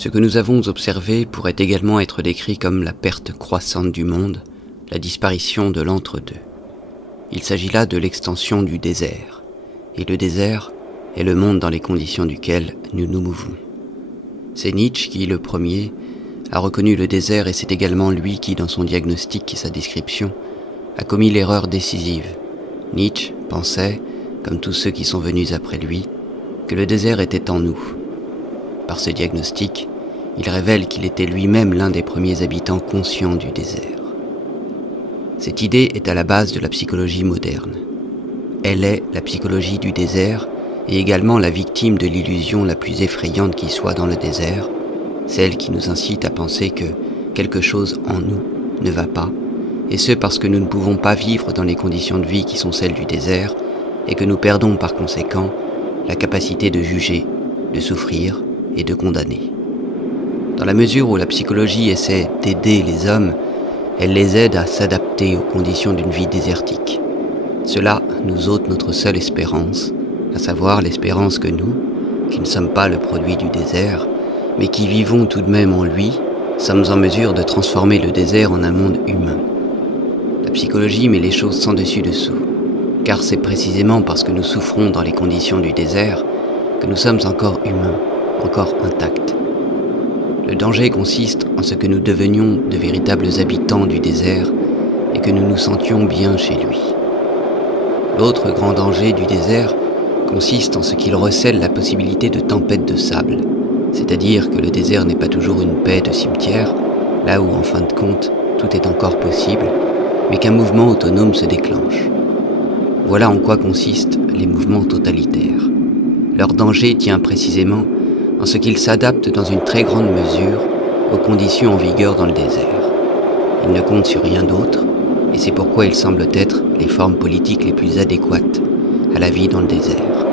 Ce que nous avons observé pourrait également être décrit comme la perte croissante du monde, la disparition de l'entre-deux. Il s'agit là de l'extension du désert, et le désert est le monde dans les conditions duquel nous nous mouvons. C'est Nietzsche qui, le premier, a reconnu le désert et c'est également lui qui, dans son diagnostic et sa description, a commis l'erreur décisive. Nietzsche pensait, comme tous ceux qui sont venus après lui, que le désert était en nous. Par ce diagnostic, il révèle qu'il était lui-même l'un des premiers habitants conscients du désert. Cette idée est à la base de la psychologie moderne. Elle est la psychologie du désert et également la victime de l'illusion la plus effrayante qui soit dans le désert, celle qui nous incite à penser que quelque chose en nous ne va pas, et ce parce que nous ne pouvons pas vivre dans les conditions de vie qui sont celles du désert, et que nous perdons par conséquent la capacité de juger, de souffrir et de condamner. Dans la mesure où la psychologie essaie d'aider les hommes, elle les aide à s'adapter aux conditions d'une vie désertique. Cela nous ôte notre seule espérance, à savoir l'espérance que nous, qui ne sommes pas le produit du désert, mais qui vivons tout de même en lui, sommes en mesure de transformer le désert en un monde humain. La psychologie met les choses sans dessus-dessous, car c'est précisément parce que nous souffrons dans les conditions du désert que nous sommes encore humains, encore intacts. Le danger consiste en ce que nous devenions de véritables habitants du désert et que nous nous sentions bien chez lui. L'autre grand danger du désert consiste en ce qu'il recèle la possibilité de tempêtes de sable, c'est-à-dire que le désert n'est pas toujours une paix de cimetière, là où en fin de compte tout est encore possible, mais qu'un mouvement autonome se déclenche. Voilà en quoi consistent les mouvements totalitaires. Leur danger tient précisément en ce qu'ils s'adaptent dans une très grande mesure aux conditions en vigueur dans le désert. Ils ne comptent sur rien d'autre, et c'est pourquoi ils semblent être les formes politiques les plus adéquates à la vie dans le désert.